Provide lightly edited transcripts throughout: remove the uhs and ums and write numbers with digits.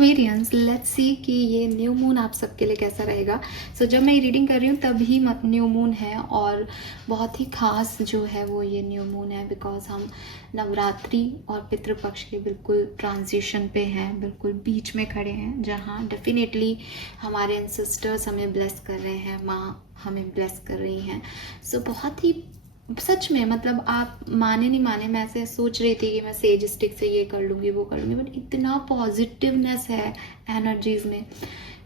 Aquarians, let's see कि ये new moon आप सबके लिए कैसा रहेगा। सो जब मैं ये रीडिंग कर रही हूँ तभी न्यू मून है, और बहुत ही खास जो है वो ये न्यू मून है, बिकॉज हम नवरात्रि और पितृपक्ष के बिल्कुल ट्रांजिशन पे हैं, बिल्कुल बीच में खड़े हैं, जहाँ डेफिनेटली हमारे एंसेस्टर्स हमें ब्लेस कर रहे हैं, माँ हमें ब्लेस कर रही हैं। सो बहुत ही सच में, मतलब आप माने नहीं माने, मैं ऐसे सोच रही थी कि मैं सेज स्टिक से ये कर लूँगी वो कर लूँगी, बट इतना पॉजिटिवनेस है एनर्जीज़ में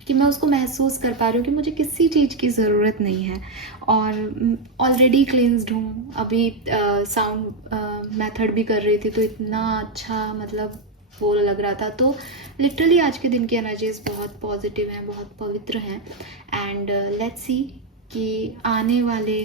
कि मैं उसको महसूस कर पा रही हूँ कि मुझे किसी चीज़ की ज़रूरत नहीं है, और ऑलरेडी क्लिंस्ड हूँ। अभी साउंड मेथड भी कर रही थी तो इतना अच्छा, मतलब वो लग रहा था। तो लिटरली आज के दिन की एनर्जीज बहुत पॉजिटिव हैं, बहुत पवित्र हैं। एंड लेट्स सी कि आने वाले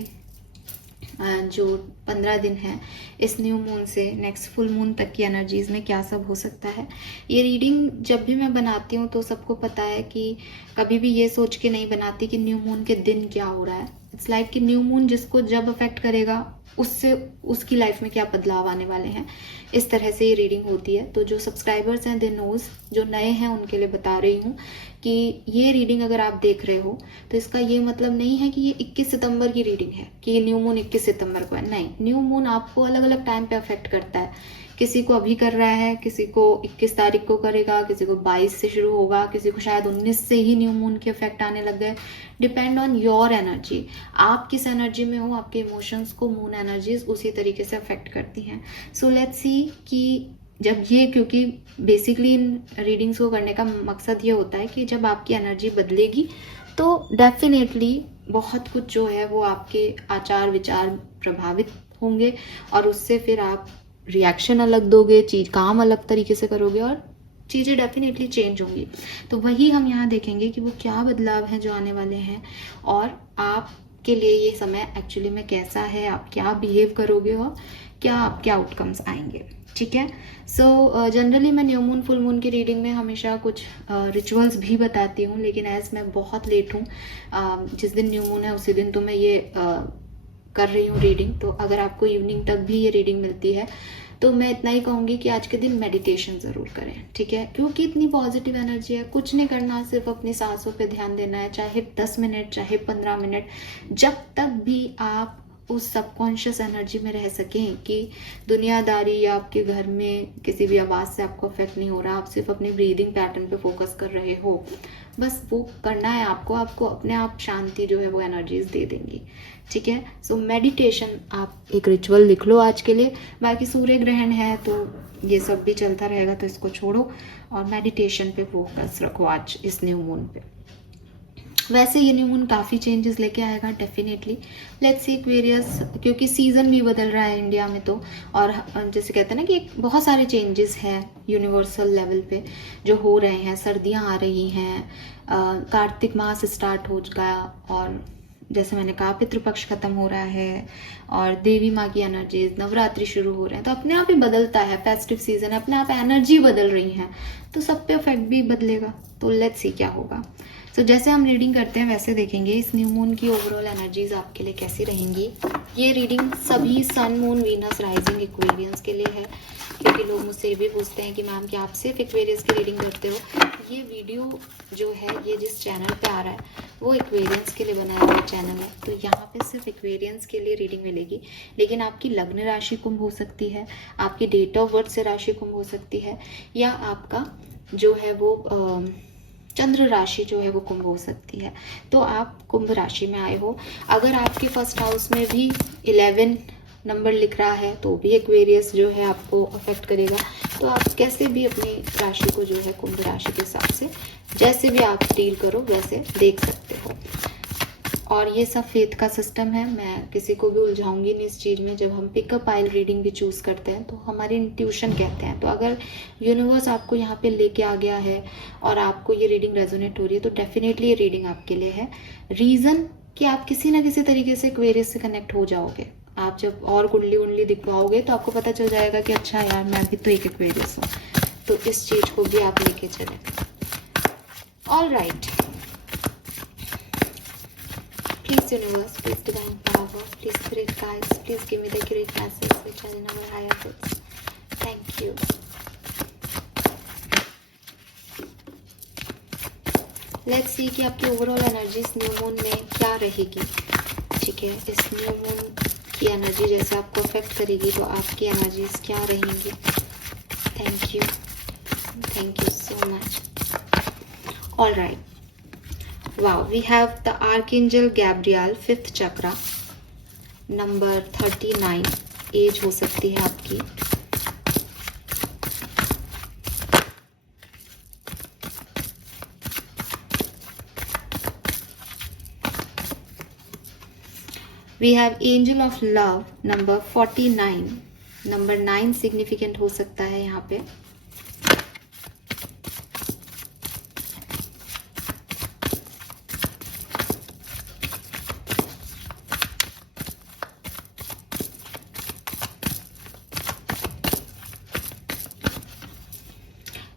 जो 15 दिन है इस न्यू मून से नेक्स्ट फुल मून तक की एनर्जीज़ में क्या सब हो सकता है। ये रीडिंग जब भी मैं बनाती हूँ तो सबको पता है कि कभी भी ये सोच के नहीं बनाती कि न्यू मून के दिन क्या हो रहा है। इट्स लाइक कि न्यू मून जिसको जब अफेक्ट करेगा उससे उसकी लाइफ में क्या बदलाव आने वाले हैं, इस तरह से ये रीडिंग होती है। तो जो सब्सक्राइबर्स हैं दे नोज, जो नए हैं उनके लिए बता रही हूँ कि ये रीडिंग अगर आप देख रहे हो तो इसका ये मतलब नहीं है कि ये 21 सितंबर की रीडिंग है, कि ये न्यू मून 21 सितंबर को है। नहीं, न्यू मून आपको अलग अलग टाइम पे अफेक्ट करता है। किसी को अभी कर रहा है, किसी को 21 तारीख को करेगा, किसी को 22 से शुरू होगा, किसी को शायद 19 से ही न्यू मून के इफेक्ट आने लग गए। डिपेंड ऑन योर एनर्जी, आप किस एनर्जी में हो, आपके इमोशंस को मून एनर्जीज उसी तरीके से अफेक्ट करती हैं। सो लेट्स सी कि जब ये, क्योंकि बेसिकली इन रीडिंग्स को करने का मकसद ये होता है कि जब आपकी एनर्जी बदलेगी तो डेफिनेटली बहुत कुछ जो है वो आपके आचार विचार प्रभावित होंगे, और उससे फिर आप रिएक्शन अलग दोगे, काम अलग तरीके से करोगे, और चीज़ें डेफिनेटली चेंज होंगी। तो वही हम यहाँ देखेंगे कि वो क्या बदलाव हैं जो आने वाले हैं, और आपके लिए ये समय एक्चुअली में कैसा है, आप क्या बिहेव करोगे और क्या आपके आउटकम्स आएंगे। ठीक है। सो जनरली मैं न्यू मून फुल मून की रीडिंग में हमेशा कुछ रिचुअल्स भी बताती हूँ, लेकिन एज मैं बहुत लेट हूँ, जिस दिन न्यू मून है उसी दिन तो मैं ये कर रही हूँ रीडिंग। तो अगर आपको इवनिंग तक भी ये रीडिंग मिलती है तो मैं इतना ही कहूँगी कि आज के दिन मेडिटेशन ज़रूर करें। ठीक है, क्योंकि इतनी पॉजिटिव एनर्जी है, कुछ नहीं करना, सिर्फ अपनी सांसों पे ध्यान देना है, चाहे 10 मिनट चाहे 15 मिनट, जब तक भी आप उस सबकॉन्शियस एनर्जी में रह सकें कि दुनियादारी या आपके घर में किसी भी आवाज़ से आपको अफेक्ट नहीं हो रहा, आप सिर्फ अपने ब्रीदिंग पैटर्न पे फोकस कर रहे हो, बस वो करना है आपको। आपको अपने आप शांति जो है वो एनर्जीज दे देंगी। ठीक है। सो मेडिटेशन आप एक रिचुअल लिख लो आज के लिए। बाकी सूर्य ग्रहण है तो ये सब भी चलता रहेगा, तो इसको छोड़ो और मेडिटेशन पे फोकस रखो आज इस न्यू मून पे। वैसे ये न्यू मून काफ़ी चेंजेस लेके आएगा डेफिनेटली। लेट्स सी एक्वेरियस, क्योंकि सीज़न भी बदल रहा है इंडिया में, तो और जैसे कहते हैं ना कि बहुत सारे चेंजेस हैं यूनिवर्सल लेवल पे जो हो रहे हैं। सर्दियाँ आ रही हैं, कार्तिक मास स्टार्ट हो चुका, और जैसे मैंने कहा पितृपक्ष खत्म हो रहा है, और देवी माँ की एनर्जीज, नवरात्रि शुरू हो रहे हैं, तो अपने आप ही बदलता है। फेस्टिव सीजन है, अपने आप एनर्जी बदल रही हैं, तो सब पे इफेक्ट भी बदलेगा। तो लेट्स सी क्या होगा। तो जैसे हम रीडिंग करते हैं वैसे देखेंगे इस न्यू मून की ओवरऑल एनर्जीज आपके लिए कैसी रहेंगी। ये रीडिंग सभी sun moon Venus rising Aquarians के लिए है, क्योंकि लोग मुझसे ये भी पूछते हैं कि मैम क्या आप सिर्फ एक्वेरियंस की रीडिंग करते हो। ये वीडियो जो है ये जिस चैनल पे आ रहा है वो एक्वेरियंस के लिए बनाया हुआ चैनल है, तो यहाँ पे सिर्फ एक्वेरियंस के लिए रीडिंग मिलेगी। लेकिन आपकी लग्न राशि कुंभ हो सकती है, आपकी डेट ऑफ बर्थ से राशि कुंभ हो सकती है, या आपका जो है वो चंद्र राशि जो है वो कुंभ हो सकती है। तो आप कुंभ राशि में आए हो, अगर आपके फर्स्ट हाउस में भी 11 नंबर लिख रहा है तो भी एक्वेरियस जो है आपको अफेक्ट करेगा। तो आप कैसे भी अपनी राशि को जो है कुंभ राशि के हिसाब से जैसे भी आप डील करो वैसे देख सकते हो। और ये सब फेथ का सिस्टम है, मैं किसी को भी उलझाऊंगी नहीं इस चीज़ में। जब हम पिकअप आइल रीडिंग भी चूज़ करते हैं तो हमारी इंट्यूशन कहते हैं। तो अगर यूनिवर्स आपको यहाँ पे लेके आ गया है और आपको ये रीडिंग रेजोनेट हो रही है तो डेफिनेटली ये रीडिंग आपके लिए है। रीज़न कि आप किसी ना किसी तरीके से एक्वेरियस से कनेक्ट हो जाओगे। आप जब और कुंडली उंडली दिखवाओगे तो आपको पता चल जाएगा कि अच्छा यार मैं भी तो एक एक्वेरियस हूँ। तो इस चीज़ को भी आप लेके चलें। All right, please universe, please divine power, please spirit guides, please give me the accurate message which I know higher goods. Thank you. Let's see कि आपकी ओवरऑल एनर्जी इस न्यू मून में क्या रहेगी। ठीक है, इस न्यू मून की एनर्जी जैसे आपको अफेक्ट करेगी तो आपकी एनर्जीज क्या रहेंगी। Thank you so much. All right, wow, we have the archangel Gabriel, 5th chakra, number 39 age हो सकती है आपकी। We have Angel of Love, number 49, number 9 significant हो सकता है यहाँ पे।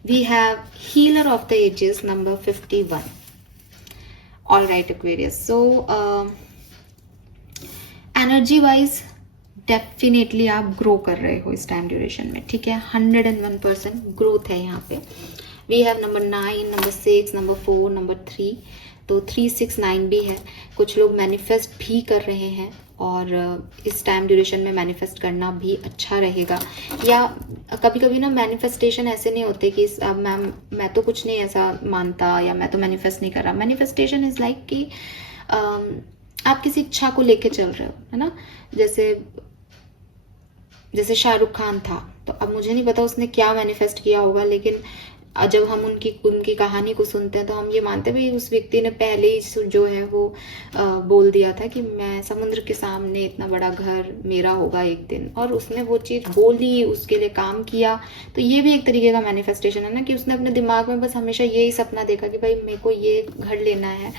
We have Healer of the Ages, number 51. All right, Aquarius. So, energy wise definitely आप ग्रो कर रहे हो इस टाइम ड्यूरेशन में। ठीक है, 101% ग्रोथ है यहाँ पे। We have number 9, number 6, number 4, number 3, तो 3, 6, 9 भी है। कुछ लोग मैनिफेस्ट भी कर रहे हैं और इस टाइम ड्यूरेशन में मैनिफेस्ट करना भी अच्छा रहेगा। या कभी कभी ना मैनिफेस्टेशन ऐसे नहीं होते कि मैं तो कुछ नहीं ऐसा मानता या मैं तो मैनिफेस्ट नहीं कर रहा। मैनिफेस्टेशन इज लाइक कि आप किसी इच्छा को लेके चल रहे हो, है ना। जैसे शाहरुख खान था, तो अब मुझे नहीं पता उसने क्या मैनिफेस्ट किया होगा, लेकिन जब हम उनकी कहानी को सुनते हैं तो हम ये मानते हैं भाई उस व्यक्ति ने पहले ही जो है वो बोल दिया था कि मैं समुद्र के सामने इतना बड़ा घर मेरा होगा एक दिन, और उसने वो चीज़ बोली, उसके लिए काम किया। तो ये भी एक तरीके का मैनिफेस्टेशन है ना, कि उसने अपने दिमाग में बस हमेशा यही सपना देखा कि भाई मेरे को ये घर लेना है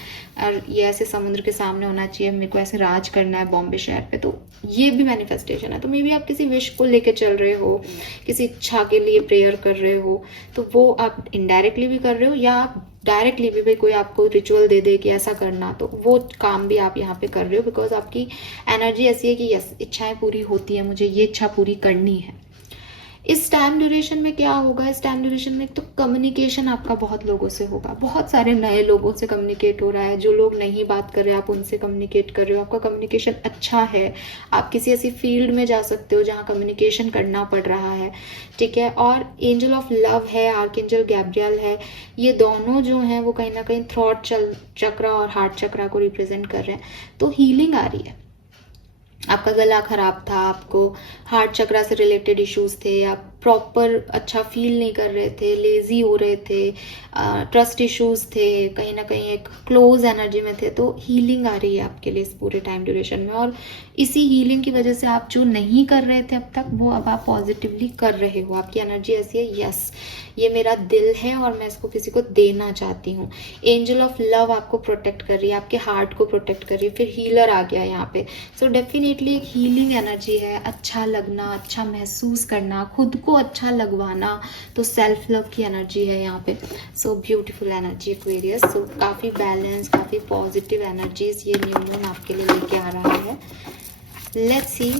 और ये ऐसे समुद्र के सामने होना चाहिए, मेरे को ऐसे राज करना है बॉम्बे शहर पे। तो ये भी मैनिफेस्टेशन है। तो मे बी आप किसी विश को लेके चल रहे हो, किसी इच्छा के लिए प्रेयर कर रहे हो, तो वो आप इनडायरेक्टली भी कर रहे हो, या आप डायरेक्टली भी भाई कोई आपको रिचुअल दे दे कि ऐसा करना, तो वो काम भी आप यहाँ पे कर रहे हो। बिकॉज आपकी एनर्जी ऐसी है कि यस, इच्छाएं पूरी होती है, मुझे ये इच्छा पूरी करनी है। इस टाइम ड्यूरेशन में क्या होगा, इस टाइम ड्यूरेशन में तो कम्युनिकेशन आपका बहुत लोगों से होगा, बहुत सारे नए लोगों से कम्युनिकेट हो रहा है। जो लोग नहीं बात कर रहे आप उनसे कम्युनिकेट कर रहे हो, आपका कम्युनिकेशन अच्छा है। आप किसी ऐसी फील्ड में जा सकते हो जहाँ कम्युनिकेशन करना पड़ रहा है। ठीक है, और एंजल ऑफ लव है, आर्कएंजल गैब्रियल है, ये दोनों जो हैं वो कहीं ना कहीं थ्रॉट चक्रा और हार्ट चक्रा को रिप्रेजेंट कर रहे हैं। तो हीलिंग आ रही है। आपका गला खराब था, आपको हार्ट चक्रा से रिलेटेड इश्यूज थे, आप प्रॉपर अच्छा फील नहीं कर रहे थे, लेजी हो रहे थे, ट्रस्ट इश्यूज थे, कहीं ना कहीं एक क्लोज एनर्जी में थे, तो हीलिंग आ रही है आपके लिए इस पूरे टाइम ड्यूरेशन में। और इसी हीलिंग की वजह से आप जो नहीं कर रहे थे अब तक, वो अब आप पॉजिटिवली कर रहे हो। आपकी एनर्जी ऐसी है, यस ये मेरा दिल है और मैं इसको किसी को देना चाहती हूँ। एंजल ऑफ लव आपको प्रोटेक्ट कर रही है, आपके हार्ट को प्रोटेक्ट कर रही है। फिर हीलर आ गया यहाँ पे। सो डेफिनेटली एक हीलिंग एनर्जी है, अच्छा लगना, अच्छा महसूस करना, खुद को अच्छा लगवाना, तो सेल्फ लव की एनर्जी है यहाँ पे। So beautiful energy Aquarius. So काफ़ी बैलेंस, काफ़ी पॉजिटिव एनर्जीज ये न्यू मून आपके लिए लेके आ रहा है। लेट्स सी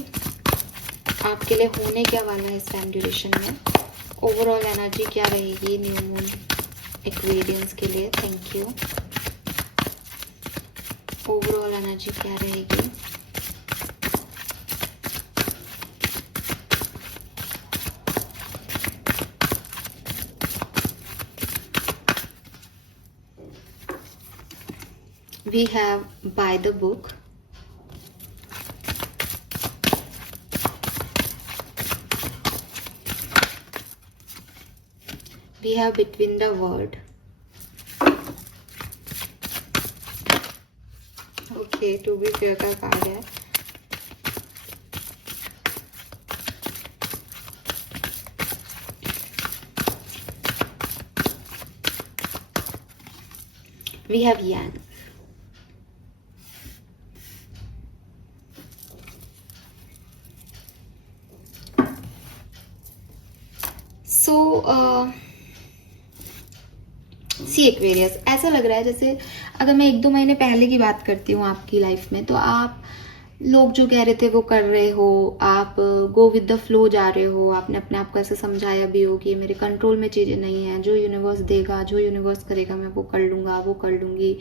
आपके लिए होने क्या वाला है इस टाइम ड्यूरेशन में। ओवरऑल एनर्जी क्या रहेगी न्यू मून एक्वेरियंस के लिए। Thank you. ओवरऑल एनर्जी क्या रहेगी। We have by the book, we have between the word, okay, to be fair का कार्ड है। We have yang. So see Aquarius, ऐसा लग रहा है जैसे अगर मैं 1-2 महीने पहले की बात करती हूँ आपकी लाइफ में, तो आप लोग जो कह रहे थे वो कर रहे हो, आप गो विद द फ्लो जा रहे हो, आपने अपने आप को ऐसे समझाया भी हो कि ये मेरे कंट्रोल में चीज़ें नहीं हैं, जो यूनिवर्स देगा, जो यूनिवर्स करेगा मैं वो कर लूँगा, वो कर लूँगी।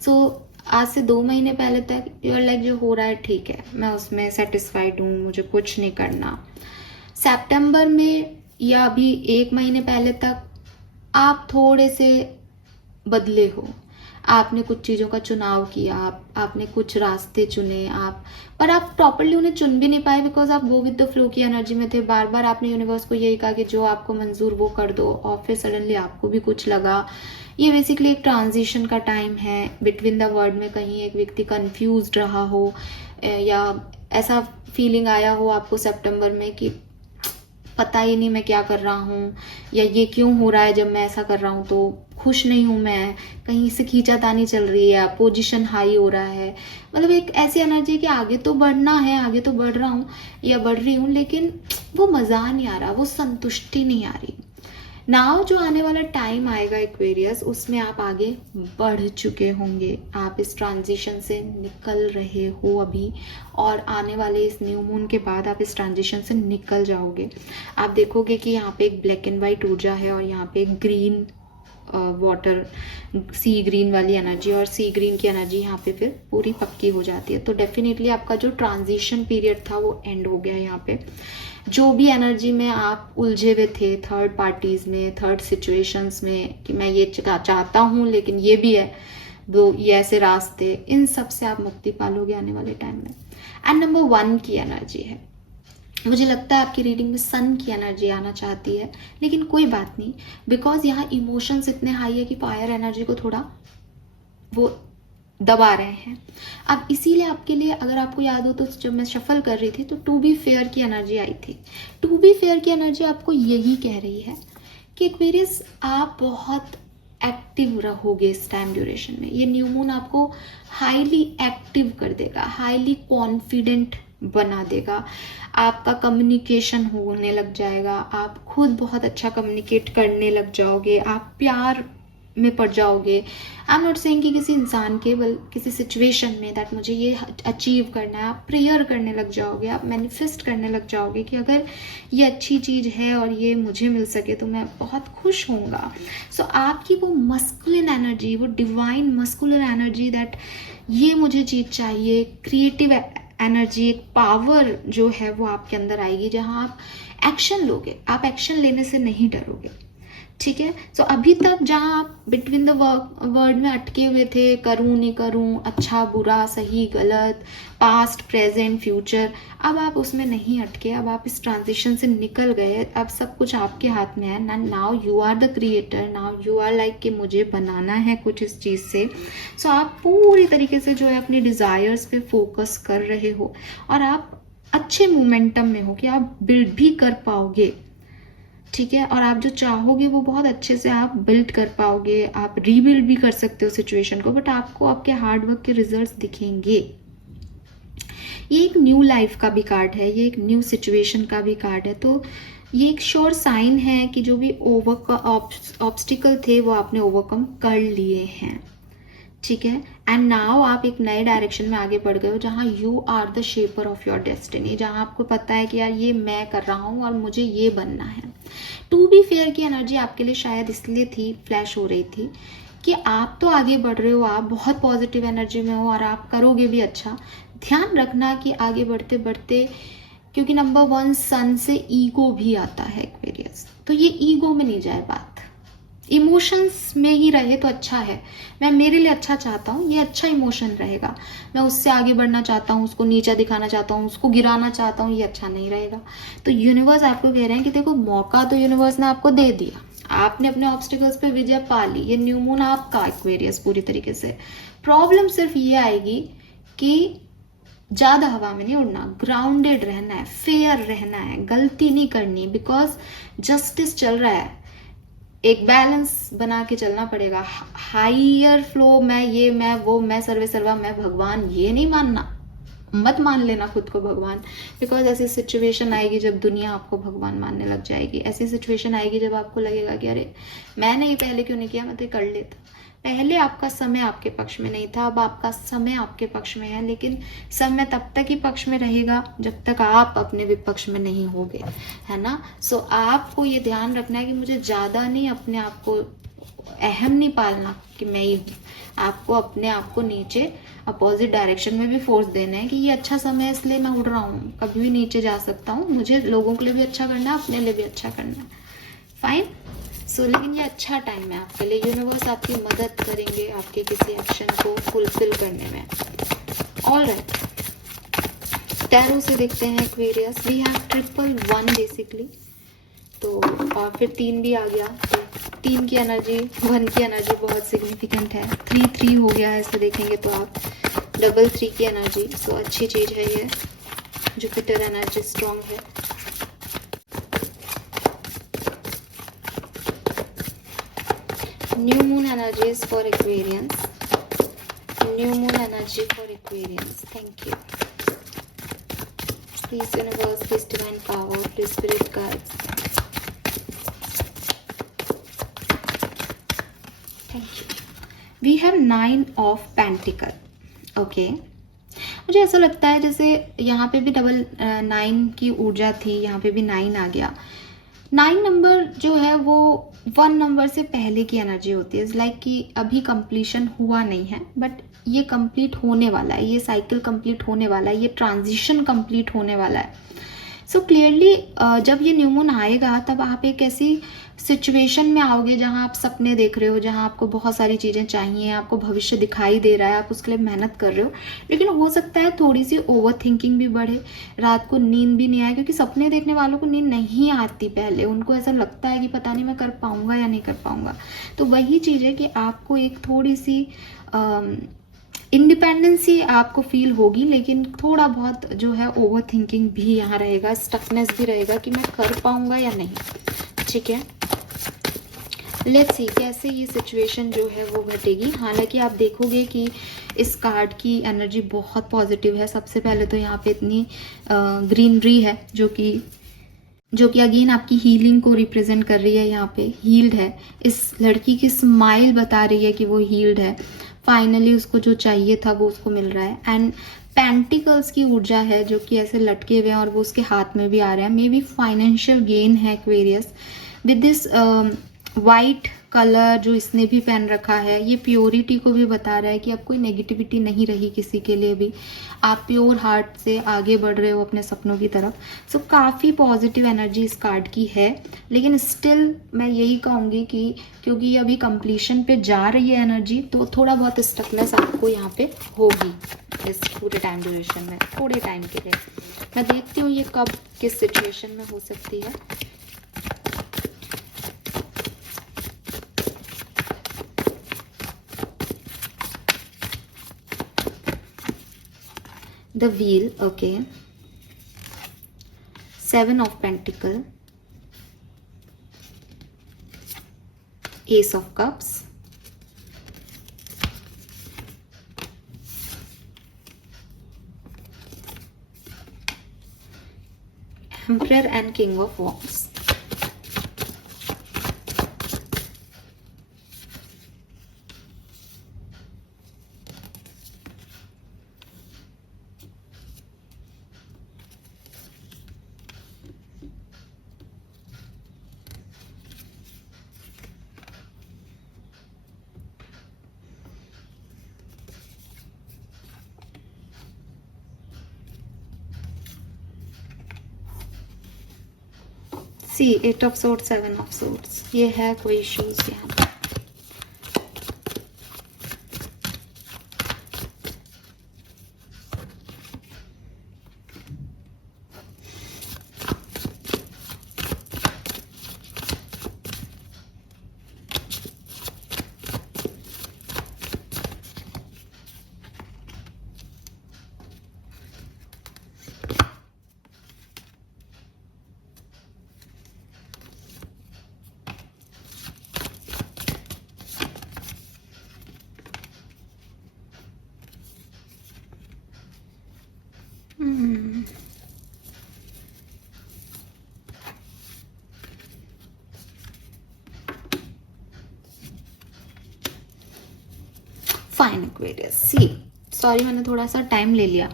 सो आज से 2 महीने पहले तक यूर लाइक जो हो रहा है ठीक है, मैं उसमें सेटिस्फाइड हूँ, मुझे कुछ नहीं करना। सितंबर में या अभी 1 महीने पहले तक आप थोड़े से बदले हो, आपने कुछ चीज़ों का चुनाव किया, आपने कुछ रास्ते चुने, पर आप प्रॉपरली उन्हें चुन भी नहीं पाए बिकॉज आप गो विद द फ्लो की एनर्जी में थे। बार बार आपने यूनिवर्स को यही कहा कि जो आपको मंजूर वो कर दो, और फिर सडनली आपको भी कुछ लगा। ये बेसिकली एक ट्रांजिशन का टाइम है बिटवीन द वर्ड में, कहीं एक व्यक्ति कंफ्यूज रहा हो या ऐसा फीलिंग आया हो आपको सितंबर में कि पता ही नहीं मैं क्या कर रहा हूँ, या ये क्यों हो रहा है, जब मैं ऐसा कर रहा हूँ तो खुश नहीं हूँ, मैं कहीं से खींचातानी चल रही है, पोजीशन हाई हो रहा है। मतलब एक ऐसी एनर्जी कि आगे तो बढ़ना है, आगे तो बढ़ रहा हूँ या बढ़ रही हूँ, लेकिन वो मज़ा नहीं आ रहा, वो संतुष्टि नहीं आ रही। नाउ जो आने वाला टाइम आएगा एक्वेरियस, उसमें आप आगे बढ़ चुके होंगे, आप इस ट्रांजिशन से निकल रहे हो अभी, और आने वाले इस न्यू मून के बाद आप इस ट्रांजिशन से निकल जाओगे। आप देखोगे कि यहाँ पे एक ब्लैक एंड वाइट ऊर्जा है और यहाँ पे एक ग्रीन वाटर सी ग्रीन वाली एनर्जी, और सी ग्रीन की एनर्जी यहाँ पे फिर पूरी पक्की हो जाती है। तो डेफिनेटली आपका जो ट्रांजिशन पीरियड था वो एंड हो गया। यहाँ पे जो भी एनर्जी में आप उलझे हुए थे, थर्ड पार्टीज में, थर्ड सिचुएशंस में, कि मैं ये चाहता हूँ लेकिन ये भी है, दो ये ऐसे रास्ते, इन सब से आप मुक्ति पालोगे आने वाले टाइम में। एंड नंबर 1 की एनर्जी है, मुझे लगता है आपकी रीडिंग में सन की एनर्जी आना चाहती है, लेकिन कोई बात नहीं, बिकॉज यहाँ इमोशंस इतने हाई है कि फायर एनर्जी को थोड़ा वो दबा रहे हैं। अब इसीलिए आपके लिए, अगर आपको याद हो तो जब मैं शफल कर रही थी तो टू बी फेयर की एनर्जी आई थी। टू बी फेयर की एनर्जी आपको यही कह रही है कि एक्वेरियस आप बहुत एक्टिव रहोगे इस टाइम ड्यूरेशन में। ये न्यू मून आपको हाईली एक्टिव कर देगा, हाईली कॉन्फिडेंट बना देगा, आपका कम्युनिकेशन होने लग जाएगा, आप खुद बहुत अच्छा कम्युनिकेट करने लग जाओगे, आप प्यार में पड़ जाओगे। आई एम नॉट सेइंग कि किसी इंसान के, किसी सिचुएशन में दैट मुझे ये अचीव करना है, आप प्रेयर करने लग जाओगे, आप मैनिफेस्ट करने लग जाओगे कि अगर ये अच्छी चीज़ है और ये मुझे मिल सके तो मैं बहुत खुश होऊंगा। सो आपकी वो मस्कुलिन एनर्जी, वो डिवाइन मस्कुलर एनर्जी, दैट ये मुझे चीज़ चाहिए, क्रिएटिव एनर्जी, एक पावर जो है वो आपके अंदर आएगी, जहाँ आप एक्शन लोगे, आप एक्शन लेने से नहीं डरोगे। ठीक है। सो अभी तक जहाँ आप बिटवीन द वर्ड में अटके हुए थे, करूँ नहीं करूँ, अच्छा बुरा, सही गलत, पास्ट प्रेजेंट फ्यूचर, अब आप उसमें नहीं अटके, अब आप इस ट्रांजिशन से निकल गए, अब सब कुछ आपके हाथ में है। Now you are the creator, now you are like कि मुझे बनाना है कुछ इस चीज़ से। सो आप पूरी तरीके से जो है अपनी डिज़ायर्स पे फोकस कर रहे हो, और आप अच्छे मोमेंटम में हो कि आप बिल्ड भी कर पाओगे। ठीक है। और आप जो चाहोगे वो बहुत अच्छे से आप बिल्ड कर पाओगे, आप रीबिल्ड भी कर सकते हो सिचुएशन को, बट आपको आपके हार्डवर्क के रिजल्ट्स दिखेंगे। ये एक न्यू लाइफ का भी कार्ड है, ये एक न्यू सिचुएशन का भी कार्ड है। तो ये एक श्योर साइन है कि जो भी ऑब्स्टिकल थे वो आपने ओवरकम कर लिए हैं। ठीक है। एंड नाउ आप एक नए डायरेक्शन में आगे बढ़ गए हो, जहाँ you are the shaper of your destiny, जहाँ आपको पता है कि यार ये मैं कर रहा हूँ और मुझे ये बनना है। टू बी फेयर की एनर्जी आपके लिए शायद इसलिए थी, फ्लैश हो रही थी कि आप तो आगे बढ़ रहे हो, आप बहुत पॉजिटिव एनर्जी में हो और आप करोगे भी अच्छा। ध्यान रखना कि आगे बढ़ते बढ़ते, क्योंकि नंबर 1 सन से ईगो भी आता है एक्वेरियस, तो ये ईगो में नहीं जाए बात, इमोशंस में ही रहे तो अच्छा है। मैं मेरे लिए अच्छा चाहता हूँ, ये अच्छा इमोशन रहेगा, मैं उससे आगे बढ़ना चाहता हूँ, उसको नीचा दिखाना चाहता हूँ, उसको गिराना चाहता हूँ, ये अच्छा नहीं रहेगा। तो यूनिवर्स आपको कह रहे हैं कि देखो, मौका तो यूनिवर्स ने आपको दे दिया, आपने अपने ऑब्स्टिकल्स पे विजय पा ली, ये न्यू मून आपका एक्वेरियस पूरी तरीके से। प्रॉब्लम सिर्फ ये आएगी कि ज़्यादा हवा में नहीं उड़ना, ग्राउंडेड रहना है, फेयर रहना है, गलती नहीं करनी, बिकॉज जस्टिस चल रहा है, एक बैलेंस बना के चलना पड़ेगा। हाइयर फ्लो, मैं वो, मैं सर्वे सर्वा, मैं भगवान, ये नहीं मानना, मत मान लेना खुद को भगवान, बिकॉज ऐसी सिचुएशन आएगी जब दुनिया आपको भगवान मानने लग जाएगी। ऐसी सिचुएशन आएगी जब आपको लगेगा कि अरे मैंने ये पहले क्यों नहीं किया, मैं तो कर लेता, पहले आपका समय आपके पक्ष में नहीं था, अब आपका समय आपके पक्ष में है, लेकिन समय तब तक ही पक्ष में रहेगा जब तक आप अपने विपक्ष में नहीं होगे, है ना। सो आपको ये ध्यान रखना है कि मुझे ज़्यादा नहीं अपने आप को अहम नहीं पालना कि मैं ही हूँ, आपको अपने आप को नीचे अपोजिट डायरेक्शन में भी फोर्स देना है कि ये अच्छा समय है इसलिए मैं उड़ रहा हूँ, कभी भी नीचे जा सकता हूँ, मुझे लोगों के लिए भी अच्छा करना है, अपने लिए भी अच्छा करना है, फाइन। सो लेकिन ये अच्छा टाइम है आपके लिए, यूनिवर्स आपकी मदद करेंगे आपके किसी एक्शन को फुलफिल करने में। ऑलराइट, टैरो से देखते हैं एक्वेरियस, वी हैव 111 बेसिकली, तो और फिर 3 भी आ गया, तो 3 की एनर्जी, 1 की एनर्जी बहुत सिग्निफिकेंट है, 3 हो गया है, ऐसे देखेंगे तो आप 3 की एनर्जी, सो अच्छी चीज़ है ये, जुपिटर एनर्जी स्ट्रॉन्ग है। New moon energies for Aquarians, new moon energy for Aquarians, thank you. Please universe, please divine power, please spirit guides, thank you. We have 9 of pentacle, okay. मुझे ऐसा लगता है जैसे यहाँ पे भी 9 की ऊर्जा थी, यहाँ पे भी 9 आ गया। 9 नंबर जो है वो 1 नंबर से पहले की एनर्जी होती है, लाइक कि अभी कंप्लीशन हुआ नहीं है बट ये कंप्लीट होने वाला है, ये साइकिल कंप्लीट होने वाला है, ये ट्रांजिशन कंप्लीट होने वाला है। सो क्लियरली जब ये न्यू मून आएगा तब आप एक ऐसी सिचुएशन में आओगे जहां आप सपने देख रहे हो, जहां आपको बहुत सारी चीज़ें चाहिए, आपको भविष्य दिखाई दे रहा है, आप उसके लिए मेहनत कर रहे हो, लेकिन हो सकता है थोड़ी सी ओवर थिंकिंग भी बढ़े, रात को नींद भी नहीं आए, क्योंकि सपने देखने वालों को नींद नहीं आती पहले, उनको ऐसा लगता है कि पता नहीं मैं कर पाऊंगा या नहीं कर पाऊंगा। तो वही चीज़ है कि आपको एक थोड़ी सी इंडिपेंडेंसी आपको फील होगी, लेकिन थोड़ा बहुत जो है ओवर थिंकिंग भी यहाँ रहेगा, स्टकनेस भी रहेगा कि मैं कर पाऊंगा या नहीं, ठीक है। लेट्स सी कैसे ये सिचुएशन जो है वो घटेगी। हालांकि आप देखोगे कि इस कार्ड की एनर्जी बहुत पॉजिटिव है। सबसे पहले तो यहाँ पे इतनी ग्रीनरी है जो कि अगेन आपकी हीलिंग को रिप्रेजेंट कर रही है, यहाँ पे हील्ड है। इस लड़की की स्माइल बता रही है कि वो हील्ड है, फाइनली उसको जो चाहिए था वो उसको मिल रहा है। एंड पेंटिकल्स की ऊर्जा है जो कि ऐसे लटके हुए हैं और वो उसके हाथ में भी आ रहा है, मे बी फाइनेंशियल गेन है Aquarius with this white colour जो इसने भी पहन रखा है। ये प्योरिटी को भी बता रहा है कि अब कोई नेगेटिविटी नहीं रही किसी के लिए भी, आप प्योर हार्ट से आगे बढ़ रहे हो अपने सपनों की तरफ। सो काफ़ी पॉजिटिव एनर्जी इस कार्ड की है, लेकिन स्टिल मैं यही कहूँगी कि क्योंकि ये अभी कंप्लीशन पे जा रही है एनर्जी, तो थोड़ा बहुत स्टकनेस आपको यहाँ पे होगी इस पूरे टाइम ड्यूरेशन में, थोड़े टाइम के लिए। मैं देखती हूँ ये कब किस सिचुएशन में हो सकती है। The wheel, okay. 7 of Pentacle, Ace of Cups, Emperor and King of Wands. C 8 of Swords, 7 of Swords, ये है कोई इश्यूज यहाँ पे। फाइन एक्वेरियस, सी सॉरी मैंने थोड़ा सा टाइम ले लिया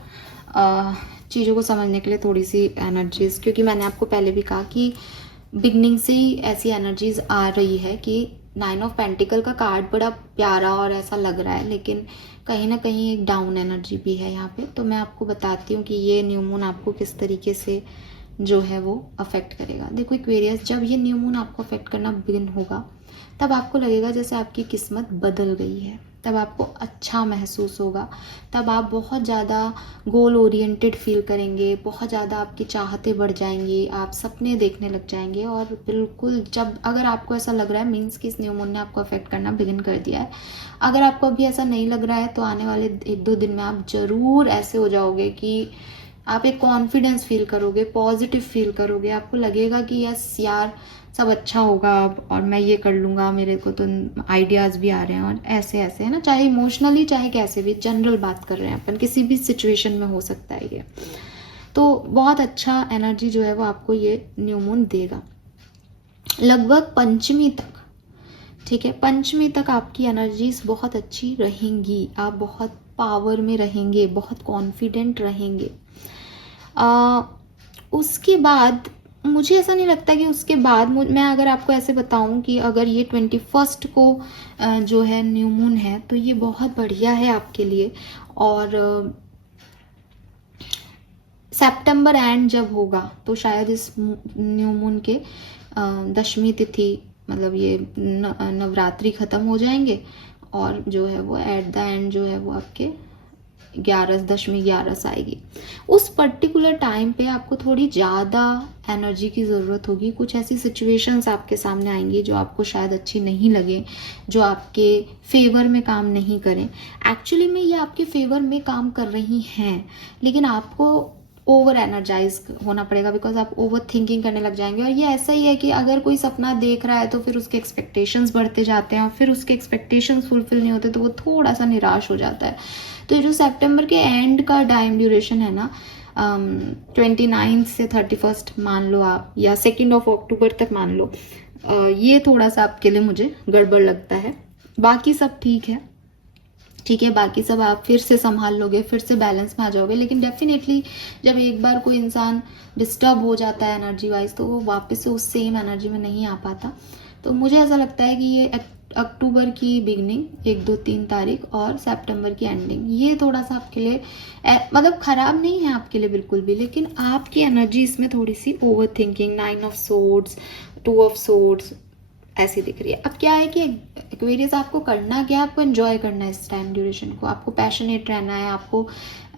चीज़ों को समझने के लिए, थोड़ी सी एनर्जीज, क्योंकि मैंने आपको पहले भी कहा कि बिगनिंग से ही ऐसी एनर्जीज आ रही है कि 9 ऑफ पेंटिकल का कार्ड बड़ा प्यारा और ऐसा लग रहा है, लेकिन कहीं ना कहीं एक डाउन एनर्जी भी है यहाँ पे। तो मैं आपको बताती हूँ कि ये न्यू मून आपको किस तरीके से जो है वो अफेक्ट करेगा। देखो एक्वेरियस, जब ये न्यू मून आपको अफेक्ट करना बिगिन होगा तब आपको लगेगा जैसे आपकी किस्मत बदल गई है, तब आपको अच्छा महसूस होगा, तब आप बहुत ज़्यादा गोल ओरिएंटेड फील करेंगे, बहुत ज़्यादा आपकी चाहतें बढ़ जाएंगी, आप सपने देखने लग जाएंगे। और बिल्कुल जब अगर आपको ऐसा लग रहा है मीन्स कि इस न्यू मून ने आपको अफेक्ट करना बिगिन कर दिया है। अगर आपको अभी ऐसा नहीं लग रहा है तो आने वाले 1-2 दिन में आप ज़रूर ऐसे हो जाओगे कि आप एक कॉन्फिडेंस फील करोगे, पॉजिटिव फील करोगे, आपको लगेगा कि यस यार सब अच्छा होगा अब और मैं ये कर लूँगा, मेरे को तो आइडियाज़ भी आ रहे हैं और ऐसे ऐसे है ना, चाहे इमोशनली चाहे कैसे भी, जनरल बात कर रहे हैं अपन, किसी भी सिचुएशन में हो सकता है ये। तो बहुत अच्छा एनर्जी जो है वो आपको ये न्यू मून देगा लगभग पंचमी तक, ठीक है। पंचमी तक आपकी एनर्जीज बहुत अच्छी रहेंगी, आप बहुत पावर में रहेंगे, बहुत कॉन्फिडेंट रहेंगे। उसके बाद मुझे ऐसा नहीं लगता कि उसके बाद मैं अगर आपको ऐसे बताऊं कि अगर ये 21 को जो है न्यू मून है तो ये बहुत बढ़िया है आपके लिए। और सितंबर एंड जब होगा तो शायद इस न्यू मून के 10वीं तिथि, मतलब ये नवरात्रि खत्म हो जाएंगे और जो है वो एट द एंड जो है वो आपके 10वीं 11 आएगी। उस पर्टिकुलर टाइम पे आपको थोड़ी ज़्यादा एनर्जी की ज़रूरत होगी। कुछ ऐसी सिचुएशंस आपके सामने आएंगी जो आपको शायद अच्छी नहीं लगे, जो आपके फेवर में काम नहीं करें। एक्चुअली में ये आपके फेवर में काम कर रही हैं, लेकिन आपको ओवर एनर्जाइज होना पड़ेगा बिकॉज आप ओवर थिंकिंग करने लग जाएंगे। और ये ऐसा ही है कि अगर कोई सपना देख रहा है तो फिर उसके एक्सपेक्टेशंस बढ़ते जाते हैं और फिर उसके एक्सपेक्टेशंस फुलफिल नहीं होते तो वो थोड़ा सा निराश हो जाता है। तो ये जो सितंबर के एंड का टाइम ड्यूरेशन है ना, 29 से 31 मान लो आप, या 2 अक्टूबर तक मान लो, ये थोड़ा सा आपके लिए मुझे गड़बड़ लगता है। बाकी सब ठीक है, ठीक है, बाकी सब आप फिर से संभाल लोगे, फिर से बैलेंस में आ जाओगे। लेकिन डेफिनेटली जब एक बार कोई इंसान डिस्टर्ब हो जाता है एनर्जी वाइज तो वो वापस से उस सेम एनर्जी में नहीं आ पाता। तो मुझे ऐसा लगता है कि ये अक्टूबर की बिगनिंग 1, 2, 3 तारीख और सितंबर की एंडिंग, ये थोड़ा सा आपके लिए मतलब खराब नहीं है आपके लिए बिल्कुल भी, लेकिन आपकी एनर्जी इसमें थोड़ी सी over thinking, 9 of swords, 2 of swords ऐसी दिख रही है। अब क्या है कि एक्वेरियस आपको करना क्या है, आपको एंजॉय करना है इस टाइम ड्यूरेशन को, आपको पैशनेट रहना है, आपको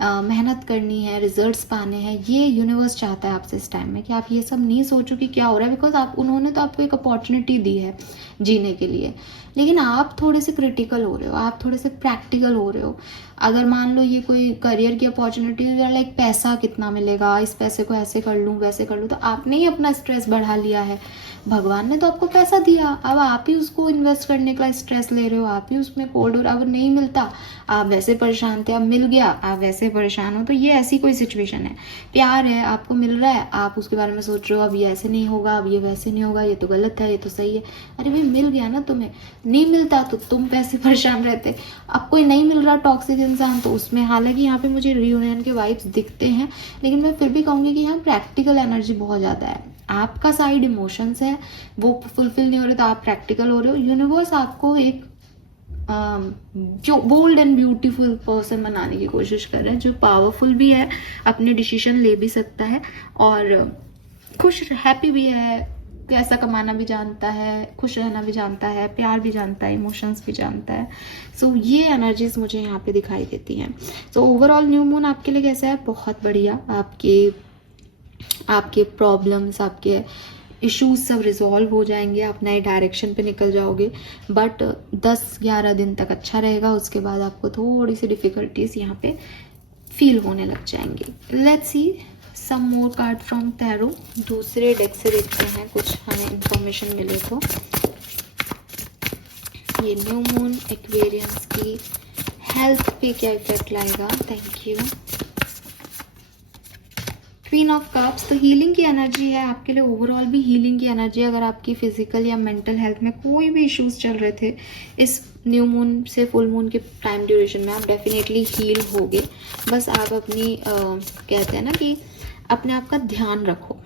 मेहनत करनी है, रिजल्ट्स पाने हैं। ये यूनिवर्स चाहता है आपसे इस टाइम में कि आप ये सब नहीं सोचो कि क्या हो रहा है, बिकॉज उन्होंने तो आपको एक अपॉर्चुनिटी दी है जीने के लिए, लेकिन आप थोड़े से क्रिटिकल हो रहे हो, आप थोड़े से प्रैक्टिकल हो रहे हो। अगर मान लो ये कोई करियर की अपॉर्चुनिटी है, लाइक पैसा कितना मिलेगा, इस पैसे को ऐसे कर लूँ वैसे कर लूँ, तो आपने ही अपना स्ट्रेस बढ़ा लिया है। भगवान ने तो आपको पैसा दिया, अब आप ही उसको इन्वेस्ट करने का स्ट्रेस ले रहे हो, आप ही उसमें कोल्ड, और अब नहीं मिलता आप वैसे परेशान थे, अब मिल गया आप वैसे परेशान हो। तो ये ऐसी कोई सिचुएशन है। प्यार है, आपको मिल रहा है, आप उसके बारे में सोच रहे हो अब ये ऐसे नहीं होगा, अब ये वैसे नहीं होगा, ये तो गलत है, ये तो सही है। अरे भाई मिल गया ना तुम्हें, नहीं मिलता तो तुम पैसे परेशान रहते। अब कोई नहीं मिल रहा टॉक्सिक इंसान तो उसमें, हालांकि यहाँ पे मुझे रियूनियन के वाइब्स दिखते हैं, लेकिन मैं फिर भी कहूँगी कि यहाँ प्रैक्टिकल एनर्जी बहुत ज़्यादा है। आपका साइड इमोशंस है वो फुलफिल नहीं हो रहे तो आप प्रैक्टिकल हो रहे हो। यूनिवर्स आपको एक जो बोल्ड एंड ब्यूटीफुल पर्सन बनाने की कोशिश कर रहे हैं, जो पावरफुल भी है, अपने डिसीजन ले भी सकता है और खुश हैप्पी भी है, पैसा कमाना भी जानता है, खुश रहना भी जानता है, प्यार भी जानता है, इमोशंस भी जानता है। सो ये एनर्जीज मुझे यहाँ पे दिखाई देती हैं। सो ओवरऑल न्यू मून आपके लिए कैसा है? बहुत बढ़िया। आपके प्रॉब्लम्स, आपके इश्यूज सब रिजॉल्व हो जाएंगे, आप नए डायरेक्शन पे निकल जाओगे। बट 10-11 दिन तक अच्छा रहेगा, उसके बाद आपको थोड़ी सी डिफिकल्टीज यहाँ पे फील होने लग जाएंगी। Let's see some more card from tarot. दूसरे डेक से देखते हैं कुछ हमें इंफॉर्मेशन मिले तो। ये न्यू मून एक्वेरियंस की हेल्थ पे क्या इफेक्ट लाएगा? Thank you. Queen of cups तो हीलिंग की एनर्जी है आपके लिए, ओवरऑल भी हीलिंग की एनर्जी। अगर आपकी फिजिकल या मेंटल हेल्थ में कोई भी इश्यूज चल रहे थे, इस न्यू मून से फुल मून के टाइम ड्यूरेशन में आप डेफिनेटली हील होगे। बस आप अपनी कहते हैं ना कि अपने आप का ध्यान रखो,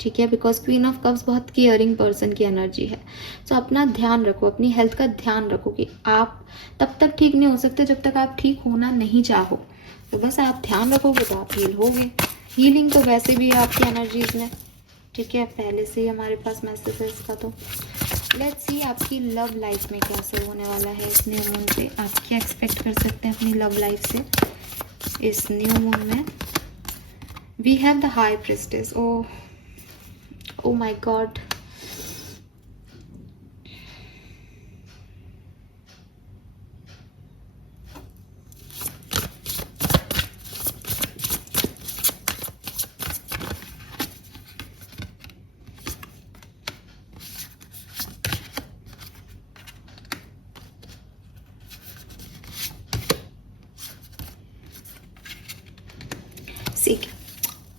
ठीक है, बिकॉज क्वीन ऑफ कप्स बहुत केयरिंग पर्सन की एनर्जी है। तो अपना ध्यान रखो, अपनी हेल्थ का ध्यान रखो कि आप तब तक ठीक नहीं हो सकते जब तक आप ठीक होना नहीं चाहो। तो बस आप ध्यान रखोगे तो आप हील होगे। हीलिंग तो वैसे भी है आपकी एनर्जीज में, ठीक है, पहले से ही हमारे पास मैसेज है इसका। तो लेट्स सी आपकी लव लाइफ में कैसे होने वाला है इस न्यू मून पे। आप क्या एक्सपेक्ट कर सकते हैं अपनी लव लाइफ से इस न्यू मून में। We have the high priestess. Oh my God,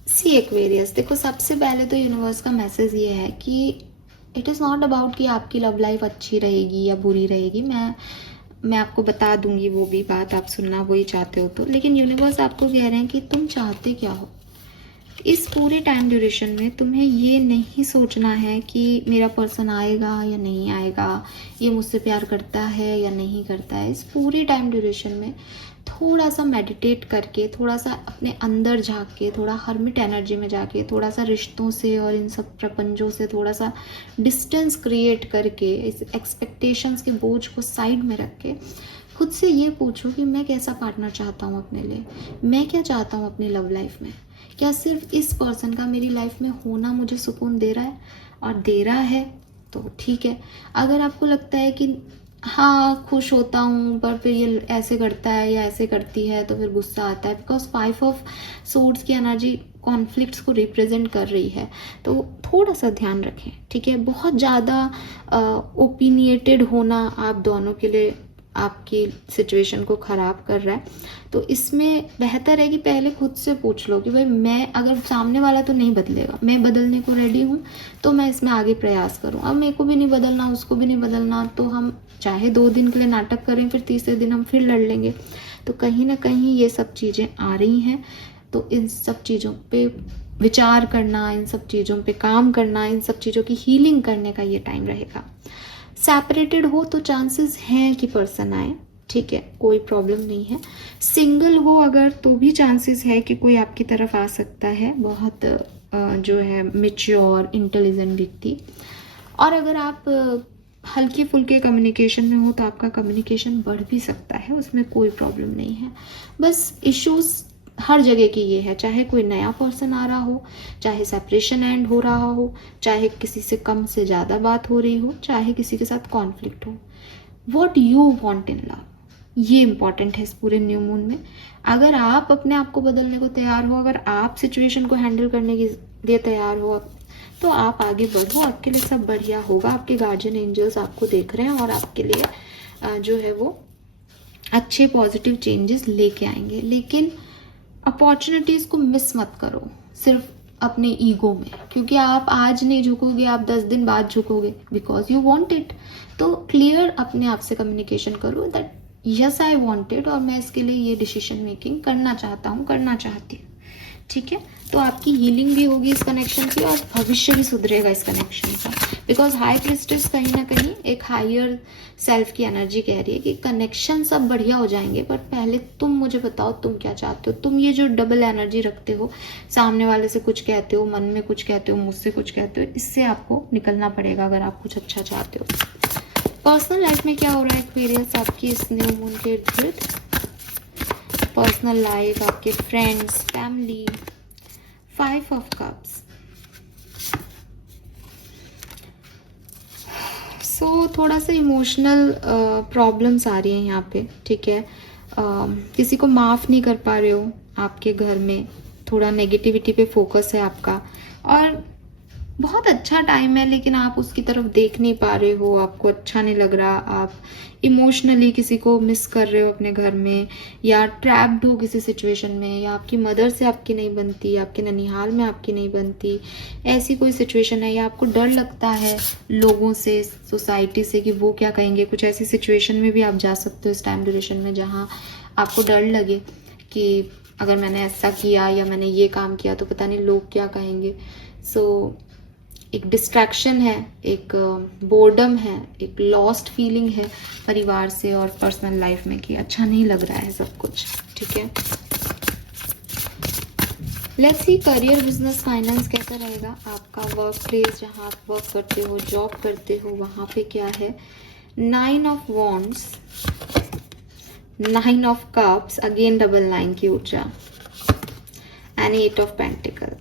see Aquarius. देखो, सबसे पहले तो यूनिवर्स का मैसेज ये है कि इट इज़ नॉट अबाउट कि आपकी लव लाइफ अच्छी रहेगी या बुरी रहेगी। मैं आपको बता दूंगी वो भी बात, आप सुनना वही चाहते हो तो। लेकिन यूनिवर्स आपको कह रहे हैं कि तुम चाहते क्या हो। इस पूरे टाइम ड्यूरेशन में तुम्हें ये नहीं सोचना है कि मेरा पर्सन आएगा या नहीं आएगा, ये मुझसे प्यार करता है या नहीं करता है। इस पूरे टाइम ड्यूरेशन में थोड़ा सा मेडिटेट करके, थोड़ा सा अपने अंदर झांक के, थोड़ा हर्मिट एनर्जी में जाके, थोड़ा सा रिश्तों से और इन सब प्रपंचों से थोड़ा सा डिस्टेंस क्रिएट करके, इस एक्सपेक्टेशंस के बोझ को साइड में रख के खुद से ये पूछो कि मैं कैसा पार्टनर चाहता हूँ अपने लिए, मैं क्या चाहता हूँ अपनी लव लाइफ में। क्या सिर्फ इस पर्सन का मेरी लाइफ में होना मुझे सुकून दे रहा है, और दे रहा है तो ठीक है। अगर आपको लगता है कि हाँ खुश होता हूँ पर फिर ये ऐसे करता है या ऐसे करती है, तो फिर गुस्सा आता है, बिकॉज 5 ऑफ सोर्ड्स की एनर्जी कॉन्फ्लिक्ट्स को रिप्रेजेंट कर रही है। तो थोड़ा सा ध्यान रखें, ठीक है। बहुत ज़्यादा ओपिनिएटेड होना आप दोनों के लिए आपकी सिचुएशन को ख़राब कर रहा है। तो इसमें बेहतर है कि पहले खुद से पूछ लो कि भाई मैं, अगर सामने वाला तो नहीं बदलेगा, मैं बदलने को रेडी हूँ, तो मैं इसमें आगे प्रयास करूँ। अब मेरे को भी नहीं बदलना, उसको भी नहीं बदलना, तो हम चाहे 2 दिन के लिए नाटक करें, फिर तीसरे दिन हम फिर लड़ लेंगे। तो कहीं ना कहीं ये सब चीज़ें आ रही हैं। तो इन सब चीज़ों पे विचार करना, इन सब चीज़ों पे काम करना, इन सब चीज़ों की हीलिंग करने का ये टाइम रहेगा। सेपरेटेड हो तो चांसेस हैं कि पर्सन आए, ठीक है, कोई प्रॉब्लम नहीं है। सिंगल हो अगर तो भी चांसेस है कि कोई आपकी तरफ आ सकता है, बहुत जो है मैच्योर इंटेलिजेंट व्यक्ति। और अगर आप हल्के फुल्के कम्युनिकेशन में हो तो आपका कम्युनिकेशन बढ़ भी सकता है, उसमें कोई प्रॉब्लम नहीं है। बस इश्यूज हर जगह की ये है, चाहे कोई नया पर्सन आ रहा हो, चाहे सेपरेशन एंड हो रहा हो, चाहे किसी से कम से ज़्यादा बात हो रही हो, चाहे किसी के साथ कॉन्फ्लिक्ट हो। What you want in love, ये इंपॉर्टेंट है इस पूरे न्यू मून में। अगर आप अपने आप को बदलने को तैयार हो, अगर आप सिचुएशन को हैंडल करने के लिए तैयार हो, तो आप आगे बढ़ो, आपके लिए सब बढ़िया होगा। आपके गार्जियन एंजल्स आपको देख रहे हैं और आपके लिए जो है वो अच्छे पॉजिटिव चेंजेस लेके आएंगे। लेकिन अपॉर्चुनिटीज़ को मिस मत करो सिर्फ अपने ईगो में, क्योंकि आप आज नहीं झुकोगे, आप 10 दिन बाद झुकोगे, बिकॉज यू वॉन्ट इट। तो क्लियर अपने आप से कम्युनिकेशन करो that yes I want it, और मैं इसके लिए ये डिसीजन मेकिंग करना चाहता हूँ, करना चाहती हूँ, ठीक है। तो आपकी हीलिंग भी होगी इस कनेक्शन की, और भविष्य भी सुधरेगा इस कनेक्शन का, बिकॉज हाई प्रिस्टेस कहीं ना कहीं एक हायर सेल्फ की एनर्जी कह रही है कि कनेक्शन सब बढ़िया हो जाएंगे, पर पहले तुम मुझे बताओ तुम क्या चाहते हो। तुम ये जो डबल एनर्जी रखते हो, सामने वाले से कुछ कहते हो, मन में कुछ कहते हो, मुझसे कुछ कहते हो, इससे आपको निकलना पड़ेगा अगर आप कुछ अच्छा चाहते हो। पर्सनल लाइफ में क्या हो रहा है एक्वेरियस आपकी इस न्यू मून के इर्द गिर्द। पर्सनल लाइफ, आपके फ्रेंड्स, फैमिली, 5 ऑफ कप्स। सो थोड़ा सा इमोशनल प्रॉब्लम्स आ रही हैं यहाँ पे, ठीक है। किसी को माफ़ नहीं कर पा रहे हो, आपके घर में थोड़ा नेगेटिविटी पे फोकस है आपका, और बहुत अच्छा टाइम है, लेकिन आप उसकी तरफ देख नहीं पा रहे हो, आपको अच्छा नहीं लग रहा, आप इमोशनली किसी को मिस कर रहे हो अपने घर में, या ट्रैप्ड हो किसी सिचुएशन में, या आपकी मदर से आपकी नहीं बनती, आपके ननिहाल में आपकी नहीं बनती, ऐसी कोई सिचुएशन है, या आपको डर लगता है लोगों से, सोसाइटी से कि वो क्या कहेंगे। कुछ ऐसी सिचुएशन में भी आप जा सकते हो इस टाइम ड्यूरेशन में जहाँ आपको डर लगे कि अगर मैंने ऐसा किया या मैंने ये काम किया तो पता नहीं लोग क्या कहेंगे। सो एक डिस्ट्रैक्शन है, एक बोर्डम है, एक लॉस्ट फीलिंग है परिवार से और पर्सनल लाइफ में कि अच्छा नहीं लग रहा है सब कुछ। ठीक है, let's see career, business, finance कैसा रहेगा आपका। वर्क प्लेस, जहाँ आप वर्क करते हो, जॉब करते हो, वहाँ पे क्या है। 9 of wands, 9 of cups, again double 9 की ऊर्जा, and 8 of pentacle.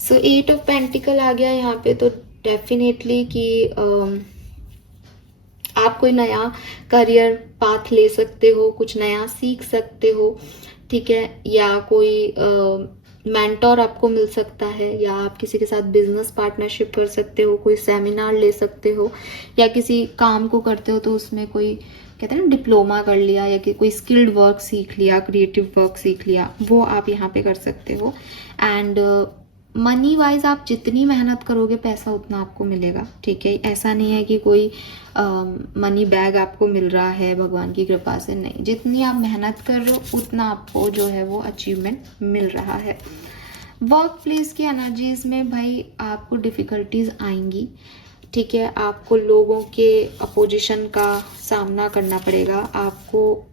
So 8 of pentacle आ गया यहाँ पे, तो डेफिनेटली कि आप कोई नया करियर पाथ ले सकते हो, कुछ नया सीख सकते हो। ठीक है, या कोई मेंटोर आपको मिल सकता है, या आप किसी के साथ बिजनेस पार्टनरशिप कर सकते हो, कोई सेमिनार ले सकते हो, या किसी काम को करते हो तो उसमें कोई कहते हैं ना डिप्लोमा कर लिया, या कि कोई स्किल्ड वर्क सीख लिया, क्रिएटिव वर्क सीख लिया, वो आप यहाँ पे कर सकते हो। एंड मनी वाइज आप जितनी मेहनत करोगे पैसा उतना आपको मिलेगा। ठीक है, ऐसा नहीं है कि कोई मनी बैग आपको मिल रहा है भगवान की कृपा से, नहीं, जितनी आप मेहनत कर रहे हो उतना आपको जो है वो अचीवमेंट मिल रहा है। वर्क प्लेस की एनर्जीज में भाई आपको डिफ़िकल्टीज आएंगी। ठीक है, आपको लोगों के अपोजिशन का सामना करना पड़ेगा, आपको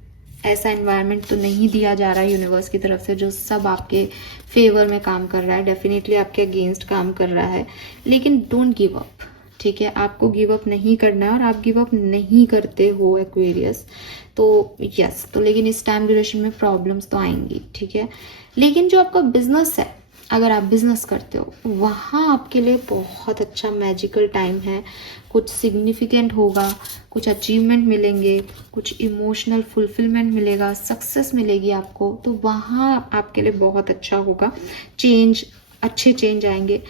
ऐसा एनवायरनमेंट तो नहीं दिया जा रहा है यूनिवर्स की तरफ से जो सब आपके फेवर में काम कर रहा है, डेफिनेटली आपके अगेंस्ट काम कर रहा है, लेकिन डोंट गिव अप। ठीक है, आपको गिव अप नहीं करना है, और आप गिव अप नहीं करते हो एक्वेरियस, तो यस, तो लेकिन इस टाइम ड्यूरेशन में प्रॉब्लम्स तो आएंगी। ठीक है, लेकिन जो आपका बिजनेस है, अगर आप बिजनेस करते हो, वहाँ आपके लिए बहुत अच्छा मैजिकल टाइम है, कुछ सिग्निफिकेंट होगा, कुछ अचीवमेंट मिलेंगे, कुछ इमोशनल फुलफिलमेंट मिलेगा, सक्सेस मिलेगी आपको, तो वहाँ आपके लिए बहुत अच्छा होगा। चेंज, अच्छे चेंज आएंगे।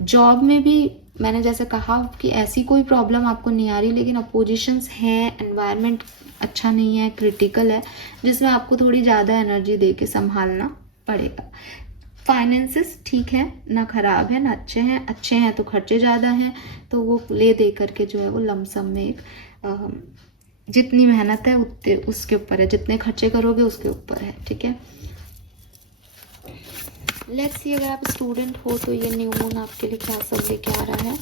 जॉब में भी मैंने जैसे कहा कि ऐसी कोई प्रॉब्लम आपको नहीं आ रही, लेकिन अपोजिशंस हैं, एनवायरनमेंट अच्छा नहीं है, क्रिटिकल है, जिसमें आपको थोड़ी ज़्यादा एनर्जी दे के संभालना पड़ेगा। फाइनेंसेस ठीक है, ना खराब है ना अच्छे हैं, अच्छे हैं तो खर्चे ज़्यादा हैं, तो वो ले दे करके जो है वो लमसम में एक जितनी मेहनत है उतने उसके ऊपर है, जितने खर्चे करोगे उसके ऊपर है। ठीक है, लेट्स सी अगर आप स्टूडेंट हो तो ये न्यू मून आपके लिए क्या सब लेके आ रहा है।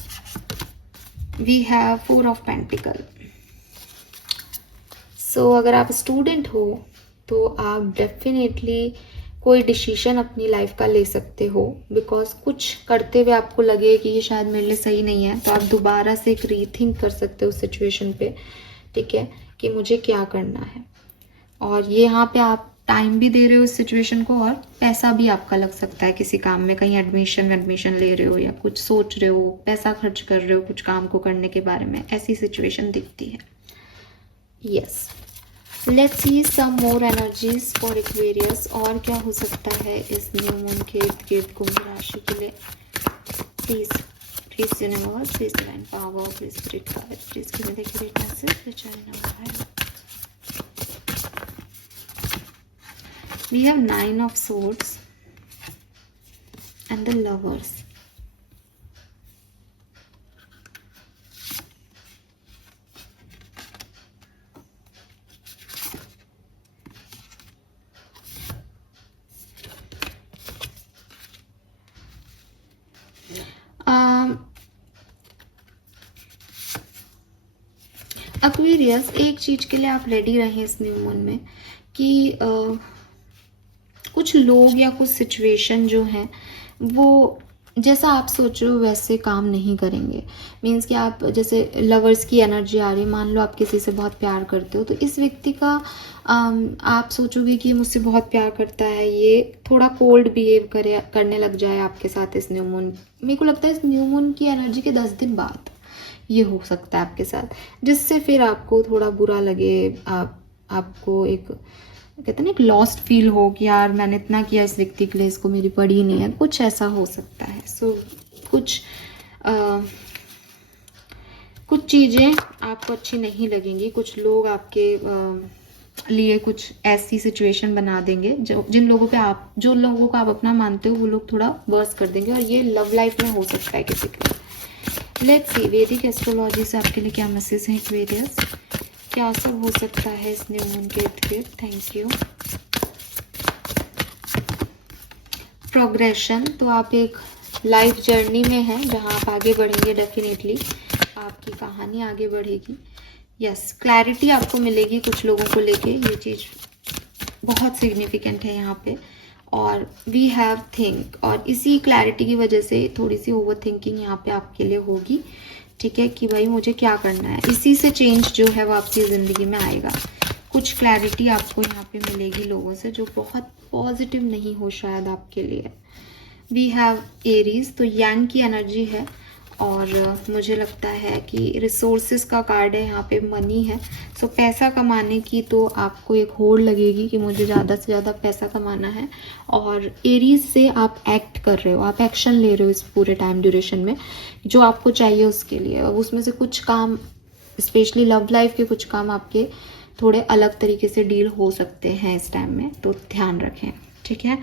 We have 4 of pentacle. So अगर आप स्टूडेंट हो तो आप डेफिनेटली कोई डिसीजन अपनी लाइफ का ले सकते हो, बिकॉज कुछ करते हुए आपको लगे कि ये शायद मेरे लिए सही नहीं है, तो आप दोबारा से एक रीथिंक कर सकते हो सिचुएशन पे। ठीक है, कि मुझे क्या करना है, और ये यहाँ पे आप टाइम भी दे रहे हो इस सिचुएशन को, और पैसा भी आपका लग सकता है किसी काम में, कहीं एडमिशन ले रहे हो, या कुछ सोच रहे हो, पैसा खर्च कर रहे हो कुछ काम को करने के बारे में, ऐसी सिचुएशन दिखती है। Yes, let's see some more energies for Aquarius. और क्या हो सकता है इस न्यू मून के इर्द गिर्द कुंभ राशि के लिए। Please universe, please divine power, please spirit guide, please give me the accurate message which I know I. We have 9 of swords and the lovers. Aquarius, एक चीज के लिए आप रेडी रहें इस न्यू मून में कि कुछ लोग या कुछ सिचुएशन जो हैं वो जैसा आप सोच रहे हो वैसे काम नहीं करेंगे। मीन्स कि आप जैसे लवर्स की एनर्जी आ रही है, मान लो आप किसी से बहुत प्यार करते हो, तो इस व्यक्ति का आप सोचोगे कि मुझसे बहुत प्यार करता है, ये थोड़ा कोल्ड बिहेव करने लग जाए आपके साथ इस न्यू मून। मेरे को लगता है इस न्यू मून की एनर्जी के 10 दिन बाद ये हो सकता है आपके साथ, जिससे फिर आपको थोड़ा बुरा लगे, आपको एक कहते हैं ना एक लॉस्ट फील हो कि यार मैंने इतना किया इस व्यक्ति के लिए, इसको मेरी पड़ी नहीं है, कुछ ऐसा हो सकता है। सो कुछ कुछ चीज़ें आपको अच्छी नहीं लगेंगी, कुछ लोग आपके लिए कुछ ऐसी सिचुएशन बना देंगे जो लोगों को आप अपना मानते हो वो लोग थोड़ा वर्स कर देंगे, और ये लव लाइफ में हो सकता है किसी के। लेट्स सी वैदिक एस्ट्रोलॉजी से आपके लिए क्या मैसेज है एक्वेरियस, क्या असर हो सकता है इस न्यू मून के इर्द गिर्द। Thank you. प्रोग्रेशन, तो आप एक लाइफ जर्नी में हैं जहां आप आगे बढ़ेंगे, डेफिनेटली आपकी कहानी आगे बढ़ेगी। यस, क्लैरिटी आपको मिलेगी कुछ लोगों को लेके, ये चीज़ बहुत सिग्निफिकेंट है यहाँ पे। और वी हैव थिंक, और इसी क्लैरिटी की वजह से थोड़ी सी ओवर थिंकिंग यहाँ पे आपके लिए होगी, ठीक है, कि भाई मुझे क्या करना है। इसी से चेंज जो है वो आपकी ज़िंदगी में आएगा। कुछ क्लैरिटी आपको यहाँ पे मिलेगी लोगों से जो बहुत पॉजिटिव नहीं हो शायद आपके लिए। वी हैव एरीज, तो यांग की एनर्जी है, और मुझे लगता है कि रिसोर्सेज का कार्ड है यहाँ पे, मनी है। सो पैसा कमाने की तो आपको एक होड़ लगेगी कि मुझे ज़्यादा से ज़्यादा पैसा कमाना है, और एरीज से आप एक्ट कर रहे हो, आप एक्शन ले रहे हो इस पूरे टाइम ड्यूरेशन में जो आपको चाहिए उसके लिए। अब उसमें से कुछ काम, स्पेशली लव लाइफ के कुछ काम आपके थोड़े अलग तरीके से डील हो सकते हैं इस टाइम में, तो ध्यान रखें, ठीक है।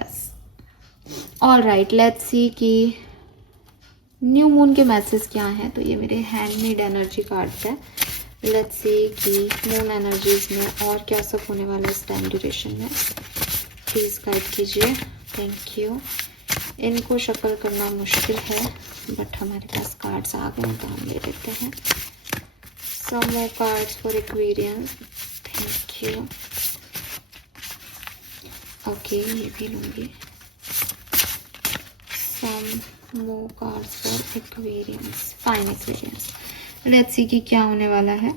Yes, all right, let's see कि न्यू मून के मैसेज क्या हैं। तो ये मेरे हैंडमेड एनर्जी कार्ड्स है। लेट्स सी कि मून एनर्जीज में और क्या सब होने वाला है इस टाइम ड्यूरेशन में, प्लीज़ गाइड कीजिए। Thank you. इनको शफल करना मुश्किल है, बट हमारे पास कार्ड्स आ गए तो हम ले लेते हैं। Some more cards for Aquarians. Thank you. Okay, ये भी लूँगी। सम more cards for Aquarians, fine Aquarians. Let's see कि क्या होने वाला है।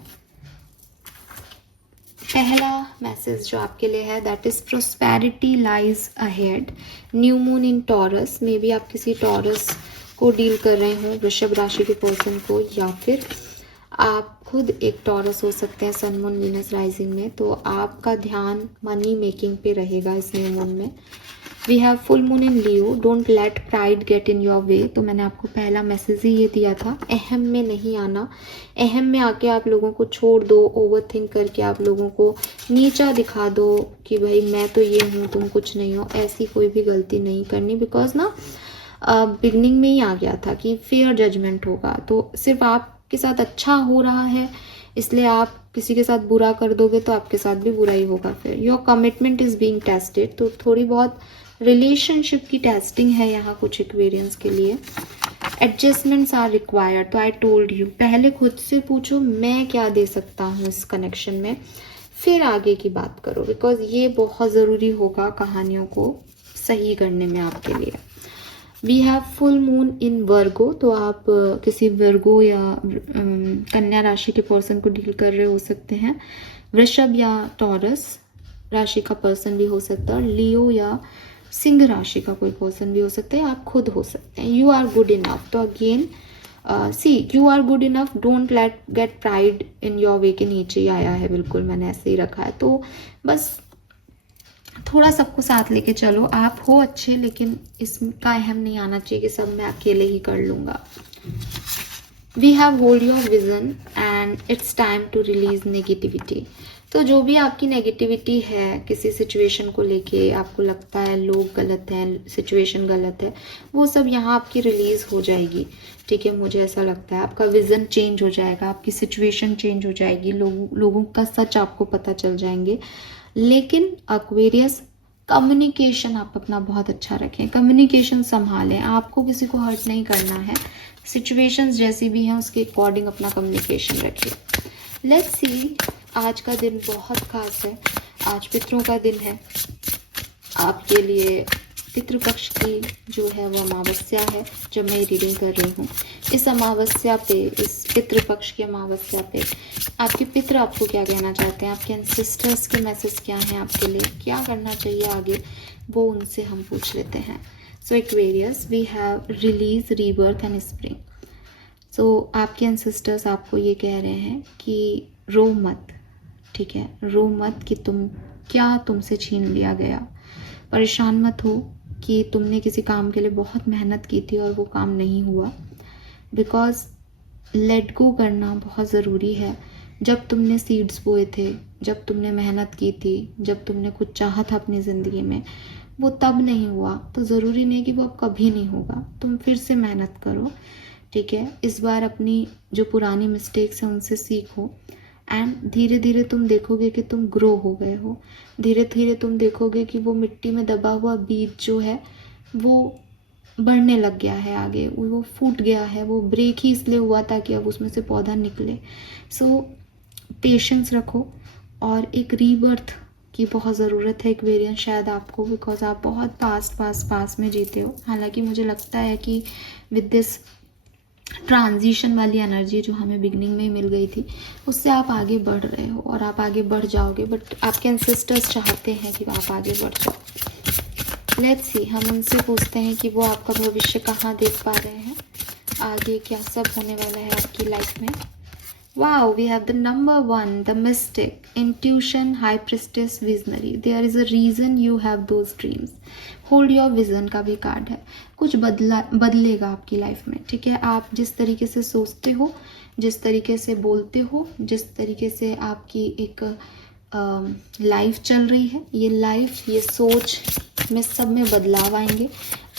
पहला मैसेज जो आपके लिए है that is prosperity lies ahead. New moon in taurus, may be आप किसी टॉरस को डील कर रहे हो, वृषभ राशि के पर्सन को, या फिर आप खुद एक टॉरस हो सकते हैं सन मून वीनस राइजिंग में। तो आपका ध्यान मनी मेकिंग पे रहेगा इस न्यू मून में। We have full moon in Leo, don't let pride get in your way. तो मैंने आपको पहला मैसेज ही ये दिया था, अहम में नहीं आना। अहम में आके आप लोगों को छोड़ दो, ओवर थिंक करके आप लोगों को नीचा दिखा दो कि भाई मैं तो ये हूँ तुम कुछ नहीं हो। ऐसी कोई भी गलती नहीं करनी, बिकॉज ना बिगनिंग में ही आ गया था कि फेयर जजमेंट होगा। तो सिर्फ आपके साथ अच्छा हो रहा है इसलिए आप किसी के साथ बुरा कर दोगे तो आपके साथ भी बुरा ही होगा। फिर your commitment is being tested, तो थोड़ी बहुत रिलेशनशिप की टेस्टिंग है यहाँ कुछ एक्वेरियंस के लिए। एडजस्टमेंट्स आर रिक्वायर्ड, तो आई टोल्ड यू, पहले खुद से पूछो मैं क्या दे सकता हूँ इस कनेक्शन में, फिर आगे की बात करो, बिकॉज ये बहुत ज़रूरी होगा कहानियों को सही करने में आपके लिए। We have full moon in Virgo, तो आप किसी वर्गो या कन्या राशि के पर्सन को डील कर रहे हो सकते हैं। वृषभ या टॉरस राशि का पर्सन भी हो सकता है, लियो या सिंह राशि का कोई पर्सन भी हो सकता है, आप खुद हो सकते हैं। यू आर गुड इनफ, तो again see you are good enough, don't let get pride in your way के नीचे ही आया है, बिल्कुल मैंने ऐसे ही रखा है। तो बस थोड़ा सबको साथ लेके चलो, आप हो अच्छे, लेकिन इसका अहम नहीं आना चाहिए कि सब मैं अकेले ही कर लूँगा। We have hold your vision and it's time to release negativity. तो जो भी आपकी नेगेटिविटी है किसी सिचुएशन को लेके, आपको लगता है लोग गलत हैं, सिचुएशन गलत है, वो सब यहाँ आपकी रिलीज हो जाएगी, ठीक है। मुझे ऐसा लगता है आपका विजन चेंज हो जाएगा, आपकी सिचुएशन चेंज हो जाएगी, लोगों का सच आपको पता चल जाएंगे। लेकिन एक्वेरियस, कम्युनिकेशन आप अपना बहुत अच्छा रखें, कम्युनिकेशन संभालें, आपको किसी को हर्ट नहीं करना है। सिचुएशंस जैसी भी हैं उसके अकॉर्डिंग अपना कम्युनिकेशन रखिए। लेट्स सी, आज का दिन बहुत खास है, आज पितरों का दिन है। आपके लिए पितृपक्ष की जो है वो अमावस्या है जब मैं रीडिंग कर रही हूँ। इस अमावस्या पे, इस पितृपक्ष की अमावस्या पे आपके पितृ आपको क्या कहना चाहते हैं, आपके एंसेस्टर्स के मैसेज क्या हैं आपके लिए, क्या करना चाहिए आगे, वो उनसे हम पूछ लेते हैं। So Aquarius, we have release, rebirth and spring. So आपके एंसेस्टर्स आपको ये कह रहे हैं कि रो मत, ठीक है, रो मत कि तुमसे छीन लिया गया। परेशान मत हो कि तुमने किसी काम के लिए बहुत मेहनत की थी और वो काम नहीं हुआ। बिकॉज लेट गो करना बहुत ज़रूरी है। जब तुमने सीड्स बोए थे, जब तुमने मेहनत की थी, जब तुमने कुछ चाहा था अपनी ज़िंदगी में, वो तब नहीं हुआ तो ज़रूरी नहीं कि वो अब कभी नहीं होगा। तुम फिर से मेहनत करो, ठीक है। इस बार अपनी जो पुरानी मिस्टेक्स हैं उनसे सीखो एंड धीरे धीरे तुम देखोगे कि तुम ग्रो हो गए हो। धीरे धीरे तुम देखोगे कि वो मिट्टी में दबा हुआ बीज जो है वो बढ़ने लग गया है आगे, वो फूट गया है, वो ब्रेक ही इसलिए हुआ ताकि अब उसमें से पौधा निकले। सो पेशेंस रखो और एक रीबर्थ की बहुत ज़रूरत है एक्वेरियन शायद आपको, बिकॉज आप बहुत पास में जीते हो। हालांकि मुझे लगता है कि विद दिस ट्रांजिशन वाली एनर्जी जो हमें बिगनिंग में ही मिल गई थी, उससे आप आगे बढ़ रहे हो और आप आगे बढ़ जाओगे, बट आपके एंसेस्टर्स चाहते हैं कि आप आगे बढ़ जाओ। लेट्स सी, हम उनसे पूछते हैं कि वो आपका भविष्य कहाँ देख पा रहे हैं, आगे क्या सब होने वाला है आपकी लाइफ में। Wow, we have the number 1, the mystic, intuition, high priestess, visionary. There is a reason you have those dreams. Hold your vision का भी कार्ड है। कुछ बदलेगा आपकी लाइफ में, ठीक है। आप जिस तरीके से सोचते हो, जिस तरीके से बोलते हो, जिस तरीके से आपकी एक लाइफ चल रही है, ये लाइफ, ये सोच में सब में बदलाव आएंगे।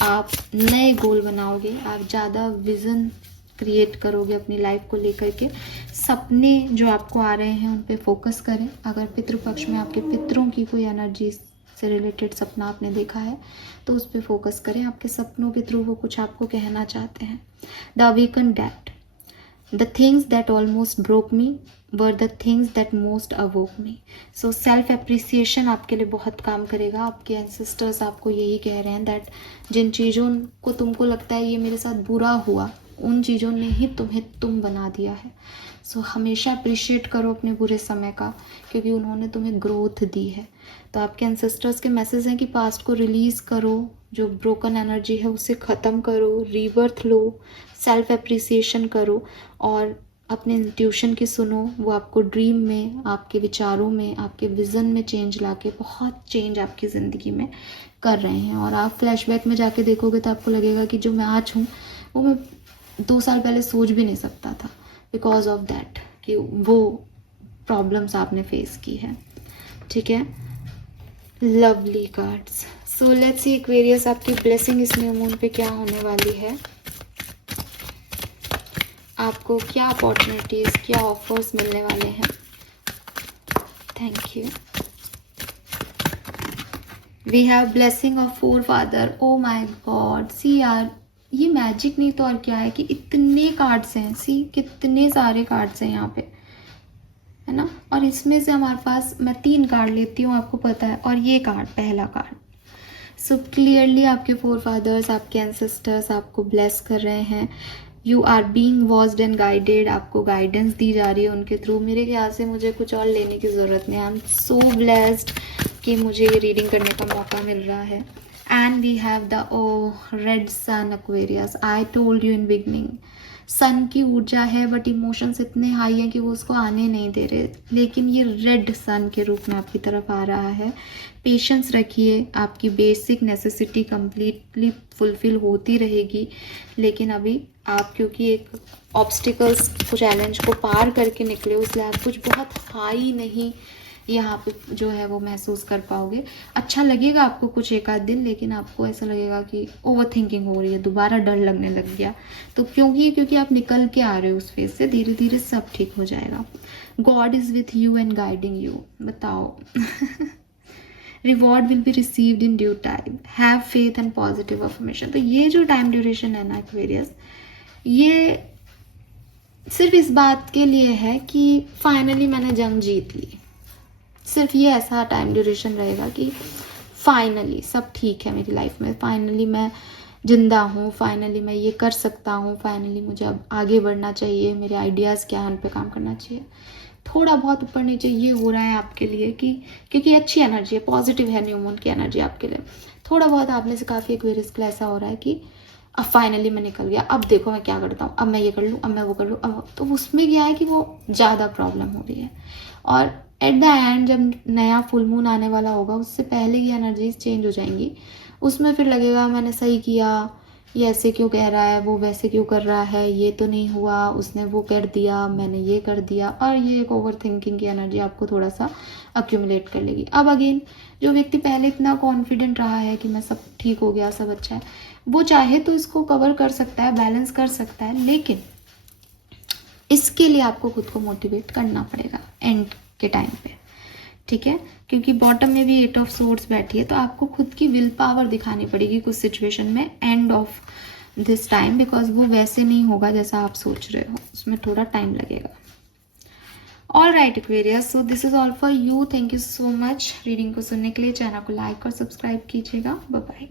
आप नए गोल बनाओगे, आप ज़्यादा विज़न क्रिएट करोगे अपनी लाइफ को लेकर के। सपने जो आपको आ रहे हैं उन पे फोकस करें। अगर पितृपक्ष में आपके पितरों की कोई एनर्जी से रिलेटेड सपना आपने देखा है तो उस पे फोकस करें। आपके सपनों के थ्रू वो कुछ आपको कहना चाहते हैं। The awaken dad, the things that almost broke me were the things that most अवोक me. So self appreciation आपके लिए बहुत काम करेगा। आपके एंसेस्टर्स आपको यही कह रहे हैं दैट जिन चीज़ों को तुमको लगता है ये मेरे साथ बुरा हुआ, उन चीज़ों ने ही तुम्हें तुम बना दिया है। सो हमेशा अप्रिशिएट करो अपने बुरे समय का, क्योंकि उन्होंने तुम्हें ग्रोथ दी है। तो आपके एंसेस्टर्स के मैसेज हैं कि पास्ट को रिलीज़ करो, जो ब्रोकन एनर्जी है उसे ख़त्म करो, रीबर्थ लो, सेल्फ एप्रिसिएशन करो और अपने इंट्यूशन की सुनो। वो आपको ड्रीम में, आपके विचारों में, आपके विज़न में चेंज लाके बहुत चेंज आपकी ज़िंदगी में कर रहे हैं। और आप फ्लैशबैक में जाके देखोगे तो आपको लगेगा कि जो मैं आज हूँ वो मैं 2 साल पहले सोच भी नहीं सकता था, बिकॉज ऑफ दैट कि वो प्रॉब्लम्स आपने फेस की है, ठीक है। Lovely cards. So let's see Aquarius, आपकी ब्लेसिंग इस न्यू मून पे क्या होने वाली है। आपको क्या अपॉर्चुनिटीज़, क्या ऑफर्स मिलने वाले हैं। Thank you. We have blessing of forefather. Oh my God, see यार, ये मैजिक नहीं तो और क्या है कि इतने कार्ड्स हैं। सी कितने सारे कार्ड्स हैं यहाँ पे, है ना। और इसमें से हमारे पास, मैं 3 कार्ड लेती हूँ आपको पता है, और ये कार्ड पहला कार्ड। सो क्लियरली आपके फोर फादर्स, आपके एंसेस्टर्स आपको ब्लेस कर रहे हैं। You are being watched and guided. आपको गाइडेंस दी जा रही है उनके थ्रू। मेरे ख्याल से मुझे कुछ और लेने की ज़रूरत नहीं है। आई एम सो ब्लेस्ड कि मुझे ये रीडिंग करने का मौका मिल रहा है। And we have the red sun Aquarius. I told you in beginning, sun की ऊर्जा है बट इमोशंस इतने हाई हैं कि वो उसको आने नहीं दे रहे, लेकिन ये रेड सन के रूप में आपकी तरफ आ रहा है। पेशेंस रखिए, आपकी बेसिक नेसेसिटी कंप्लीटली फुलफिल होती रहेगी। लेकिन अभी आप क्योंकि एक ऑब्स्टिकल्स को, चैलेंज को पार करके निकले हो, इसलिए आप कुछ बहुत हाई नहीं यहाँ पे जो है वो महसूस कर पाओगे। अच्छा लगेगा आपको कुछ एक आध दिन, लेकिन आपको ऐसा लगेगा कि ओवर थिंकिंग हो रही है, दोबारा डर लगने लग गया। तो क्योंकि आप निकल के आ रहे हो उस फेज से, धीरे धीरे सब ठीक हो जाएगा। God is with you and guiding you. बताओ reward will be received in due time. Have faith and positive affirmation. तो ये जो टाइम ड्यूरेशन है ना एक्वेरियस, ये सिर्फ इस बात के लिए है कि फाइनली मैंने जंग जीत ली। सिर्फ ये ऐसा टाइम ड्यूरेशन रहेगा कि फाइनली सब ठीक है मेरी लाइफ में, फाइनली मैं जिंदा हूँ, फाइनली मैं ये कर सकता हूँ, फाइनली मुझे अब आगे बढ़ना चाहिए, मेरे आइडियाज़ क्या है उन पर काम करना चाहिए। थोड़ा बहुत ऊपर नीचे ये हो रहा है आपके लिए कि क्योंकि अच्छी एनर्जी है, पॉजिटिव है न्यू मून की एनर्जी आपके लिए। थोड़ा बहुत आप में से काफ़ी एक्वेरियस को ऐसा हो रहा है कि अब फाइनली मैं निकल गया, अब देखो मैं क्या करता हूँ, अब मैं ये कर लूँ, अब मैं वो कर लूँ, अब तो उसमें क्या है कि वो ज़्यादा प्रॉब्लम हो रही है। और एट द एंड जब नया फुल मून आने वाला होगा, उससे पहले की एनर्जीज चेंज हो जाएंगी। उसमें फिर लगेगा मैंने सही किया, ये ऐसे क्यों कह रहा है, वो वैसे क्यों कर रहा है, ये तो नहीं हुआ, उसने वो कर दिया, मैंने ये कर दिया, और ये एक ओवर थिंकिंग की एनर्जी आपको थोड़ा सा अक्यूमुलेट कर लेगी। अब अगेन जो व्यक्ति पहले इतना कॉन्फिडेंट रहा है कि मैं सब ठीक हो गया, सब अच्छा है, वो चाहे तो इसको कवर कर सकता है, बैलेंस कर सकता है, लेकिन इसके लिए आपको खुद को मोटिवेट करना पड़ेगा एंड के टाइम पे, ठीक है। क्योंकि बॉटम में भी 8 ऑफ सोर्ड्स बैठी है, तो आपको खुद की विल पावर दिखानी पड़ेगी कुछ सिचुएशन में end of this time, because वो वैसे नहीं होगा जैसा आप सोच रहे हो, उसमें थोड़ा टाइम लगेगा। All right Aquarius, so this is all for you. Thank you so much reading को सुनने के लिए। चैनल को लाइक और सब्सक्राइब कीजिएगा। Bye bye.